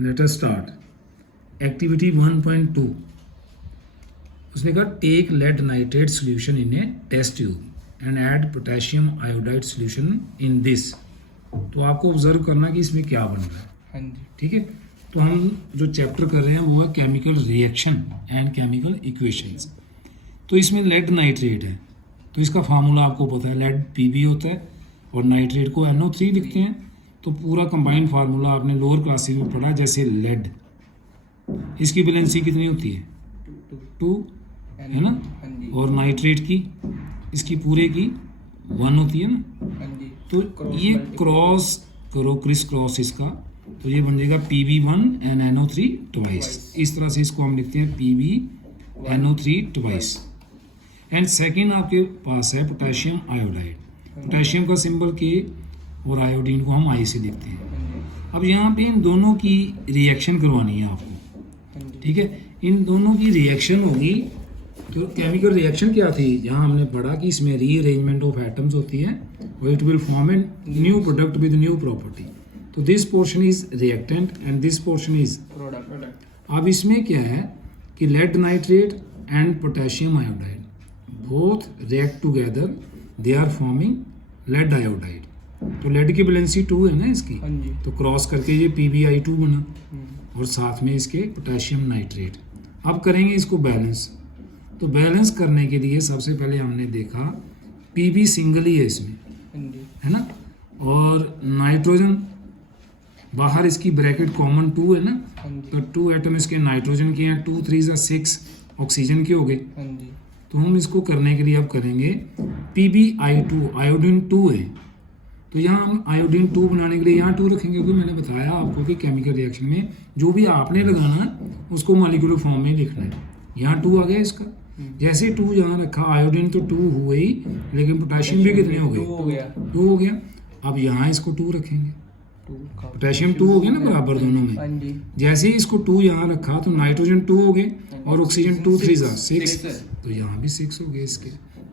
Let us start activity 1.2। उसने कहा take lead nitrate solution in a test tube and add potassium iodide solution in this. तो आपको observe करना कि इसमें क्या बन रहा है। हाँ जी। ठीक है, तो हम जो चैप्टर कर रहे हैं वो है chemical reaction and chemical equations. तो इसमें लेड नाइट्रेट है, तो इसका फार्मूला आपको पता है, लेड Pb होता है और नाइट्रेट को NO3 लिखते हैं। तो पूरा कंबाइंड फार्मूला आपने लोअर क्लासेस में पढ़ा। जैसे लेड, इसकी वैलेंसी कितनी होती है? 2 है ना, और नाइट्रेट की इसकी पूरे की 1 होती है ना। तो ये क्रॉस करो, क्रिस क्रॉस इसका, तो ये बन जाएगा Pb1 and NO3 ट्वाइस। इस तरह से इसको हम लिखते हैं Pb NO3 twice. And second आपके पास है पोटेशियम आयोडाइड। पोटेशियम का सिंबल K और आयोडीन को हम I से लिखते हैं। अब यहाँ पे इन दोनों की रिएक्शन करवानी है आपको। ठीक है, इन दोनों की रिएक्शन होगी। तो केमिकल रिएक्शन क्या थी, जहाँ हमने पढ़ा कि इसमें रीअरेंजमेंट ऑफ एटम्स होती है और it will form a new product with new property. तो this portion is reactant and this portion is product. अब इसमें क्या है कि lead nitrate and potassium iodide both react together, they are forming lead iodide. तो lead की valency 2 है ना इसकी, तो क्रॉस करके ये PbI2 बना और साथ में इसके पोटेशियम नाइट्रेट। अब करेंगे इसको बैलेंस। तो बैलेंस करने के लिए सबसे पहले हमने देखा Pb सिंगल ही है इसमें, है ना, और नाइट्रोजन बाहर इसकी ब्रैकेट कॉमन 2 है ना, तो 2 एटम इसके नाइट्रोजन के हैं, 2 3 6 ऑक्सीजन के हो गए। तो हम इसको करने के लिए अब करेंगे PbI2, आयोडीन 2 है, तो यहाँ हम आयोडीन 2 बनाने के लिए यहाँ 2 रखेंगे, क्योंकि मैंने बताया आपको कि केमिकल रिएक्शन में जो भी आपने लगाना है उसको मॉलिक्यूलर फॉर्म में लिखना है। यहाँ 2 आ गया इसका, जैसे 2 यहाँ रखा, आयोडीन तो 2 हुए ही, लेकिन पोटेशियम भी कितने हो गए? 2 हो गया। अब यहाँ इसको 2 रखेंगे, पोटेशियम 2 हो गया ना बराबर दोनों में। जैसे ही इसको 2 यहाँ रखा तो नाइट्रोजन 2 हो गए और ऑक्सीजन 2 3 6, तो यहाँ भी 6 हो गए इसके।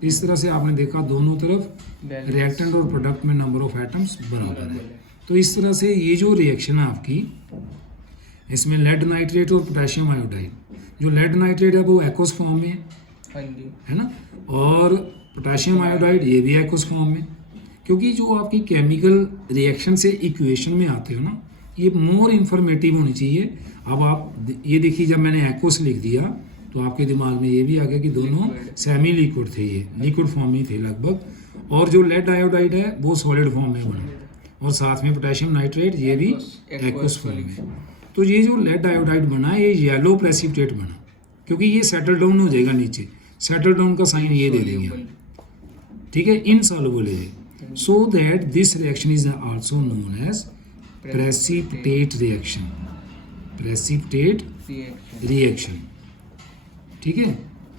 इस तरह से आपने देखा दोनों तरफ रिएक्टेंट और प्रोडक्ट में नंबर ऑफ एटम्स बराबर है। तो इस तरह से ये जो रिएक्शन है आपकी, इसमें लेड नाइट्रेट और पोटेशियम आयोडाइड, जो लेड नाइट्रेट है वो एक्वस फॉर्म में है ना, और पोटेशियम आयोडाइड ये भी एक्वस फॉर्म में। क्योंकि जो आपकी केमिकल रिएक्शन से इक्वेशन में आते हो ना, ये मोर इन्फॉर्मेटिव होनी चाहिए। अब आप ये देखिए, जब मैंने एक्वस लिख दिया तो आपके दिमाग में ये भी आ गया कि दोनों सेमी लिक्विड थे, ये लिक्विड फॉर्म में थे लगभग। और जो लेड आयोडाइड है वो सॉलिड फॉर्म में बना, और साथ में पोटेशियम नाइट्रेट ये भी एक्वस फॉर्म में। तो ये जो लेड आयोडाइड बना ये येलो प्रेसिपिटेट बना, क्योंकि ये सेटल डाउन हो जाएगा नीचे, सेटल डाउन का साइन ये दे देंगे, ठीक है, इनसॉल्युबल है। So that this reaction is also known as precipitate reaction, precipitate reaction, ठीक है,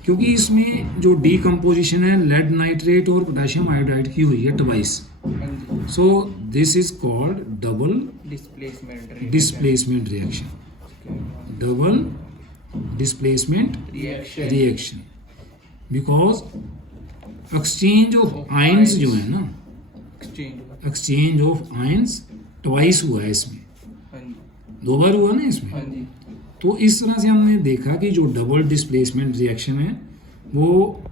क्योंकि इसमें जो डीकम्पोजिशन है लेड नाइट्रेट और पोटेशियम आयोडाइड की हुई है twice. So this is called double displacement reaction, double displacement reaction, because exchange of ions जो है ना, एक्सचेंज ऑफ आयंस ट्वाइस हुआ है इसमें, 2 बार हुआ ना इसमें। तो इस तरह से हमने देखा कि जो डबल डिस्प्लेसमेंट रिएक्शन है वो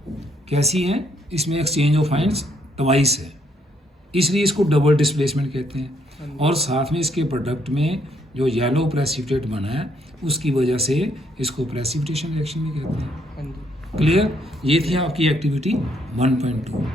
कैसी है, इसमें एक्सचेंज ऑफ आयंस ट्वाइस है, इसलिए इसको डबल डिस्प्लेसमेंट कहते हैं। और साथ में इसके प्रोडक्ट में जो येलो प्रेसिपिटेट बना है उसकी वजह से इसको प्रेसिपिटेशन रिएक्शन भी कहते हैं। क्लियर? ये थी आपकी एक्टिविटी 1.2।